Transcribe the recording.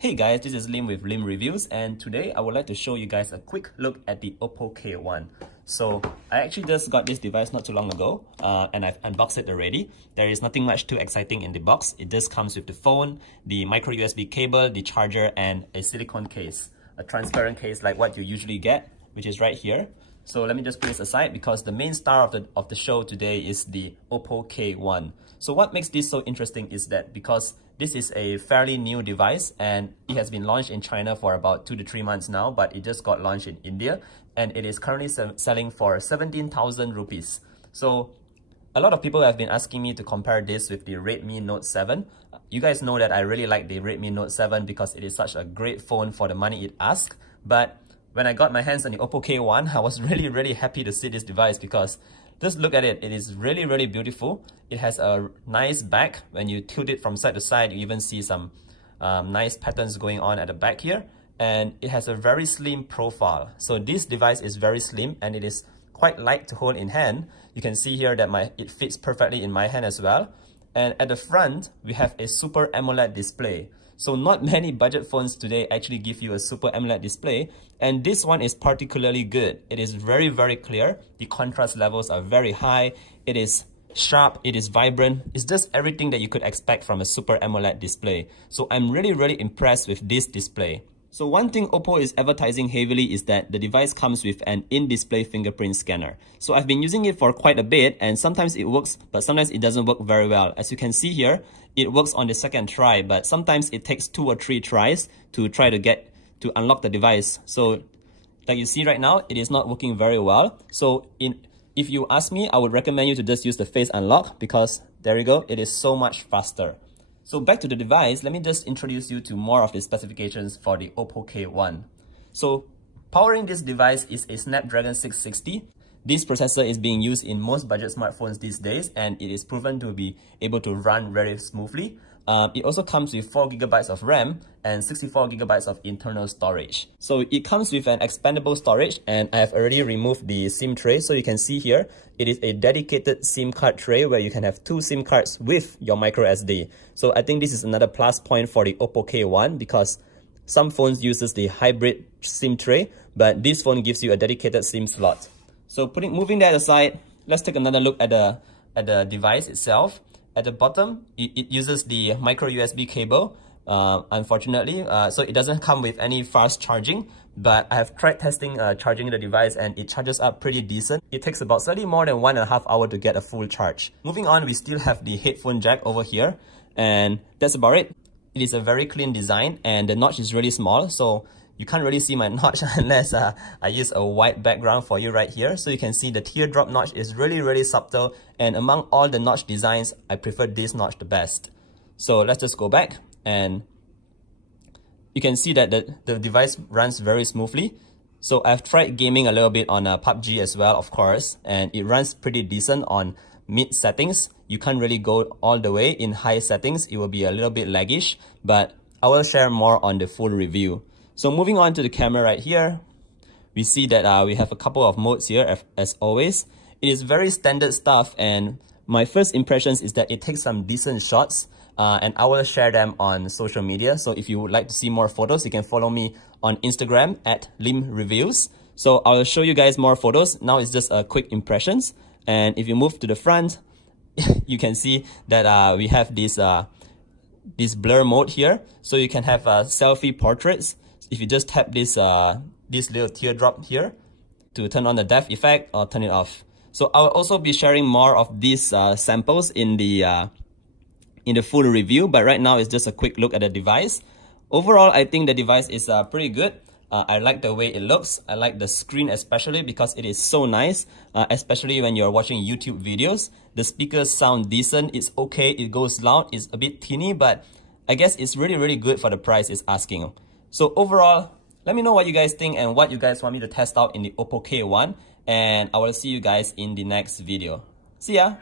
Hey guys, this is Lim with Lim Reviews, and today I would like to show you guys a quick look at the Oppo K1. So I actually just got this device not too long ago and I've unboxed it already. There is nothing much too exciting in the box. It just comes with the phone, the micro USB cable, the charger, and a silicone case. A transparent case like what you usually get, which is right here. So let me just put this aside because the main star of the show today is the Oppo K1. So what makes this so interesting is that because this is a fairly new device and it has been launched in China for about 2 to 3 months now, but it just got launched in India and it is currently selling for 17,000 rupees. So a lot of people have been asking me to compare this with the Redmi Note 7. You guys know that I really like the Redmi Note 7 because it is such a great phone for the money it asks. But when I got my hands on the Oppo K1, I was really happy to see this device because just look at it. It is really beautiful. It has a nice back. When you tilt it from side to side, you even see some nice patterns going on at the back here. And it has a very slim profile. So this device is very slim and it is quite light to hold in hand. You can see here that it fits perfectly in my hand as well. And at the front, we have a Super AMOLED display. So not many budget phones today actually give you a Super AMOLED display, and this one is particularly good. It is very clear. The contrast levels are very high. It is sharp, it is vibrant. It's just everything that you could expect from a Super AMOLED display. So I'm really impressed with this display. So one thing Oppo is advertising heavily is that the device comes with an in-display fingerprint scanner. So I've been using it for quite a bit and sometimes it works, but sometimes it doesn't work very well. As you can see here, it works on the second try, but sometimes it takes 2 or 3 tries to try to unlock the device. So like you see right now, it is not working very well. So if you ask me, I would recommend you to just use the face unlock because there you go, it is so much faster. So back to the device, let me just introduce you to more of the specifications for the Oppo K1. So powering this device is a Snapdragon 660. This processor is being used in most budget smartphones these days and it is proven to be able to run very smoothly. It also comes with 4GB of RAM and 64GB of internal storage. So it comes with an expandable storage and I have already removed the SIM tray. So you can see here, it is a dedicated SIM card tray where you can have 2 SIM cards with your micro SD. So I think this is another plus point for the Oppo K1 because some phones uses the hybrid SIM tray, but this phone gives you a dedicated SIM slot. So moving that aside, let's take another look at the device itself. At the bottom, it uses the micro USB cable, unfortunately, so it doesn't come with any fast charging, but I have tried testing charging the device and it charges up pretty decent. It takes about slightly more than 1.5 hours to get a full charge. Moving on, we still have the headphone jack over here, and that's about it. It is a very clean design and the notch is really small, so you can't really see my notch unless I use a white background for you right here. So you can see the teardrop notch is really subtle, and among all the notch designs, I prefer this notch the best. So let's just go back and you can see that the device runs very smoothly. So I've tried gaming a little bit on PUBG as well, of course, and it runs pretty decent on mid settings. You can't really go all the way in high settings. It will be a little bit laggish, but I will share more on the full review. So moving on to the camera right here, we see that we have a couple of modes here as always. It is very standard stuff and my first impressions is that it takes some decent shots and I will share them on social media. So if you would like to see more photos, you can follow me on Instagram at Lim Reviews. So I'll show you guys more photos. Now it's just quick impressions. And if you move to the front, you can see that we have this blur mode here. So you can have selfie portraits. If you just tap this little teardrop here to turn on the depth effect or turn it off. So I will also be sharing more of these samples in the full review, but right now it's just a quick look at the device. Overall, I think the device is pretty good. I like the way it looks. I like the screen especially because it is so nice, especially when you're watching YouTube videos. The speakers sound decent. It's okay. It goes loud. It's a bit teeny, but I guess it's really good for the price it's asking. So overall, let me know what you guys think and what you guys want me to test out in the Oppo K1, and I will see you guys in the next video. See ya!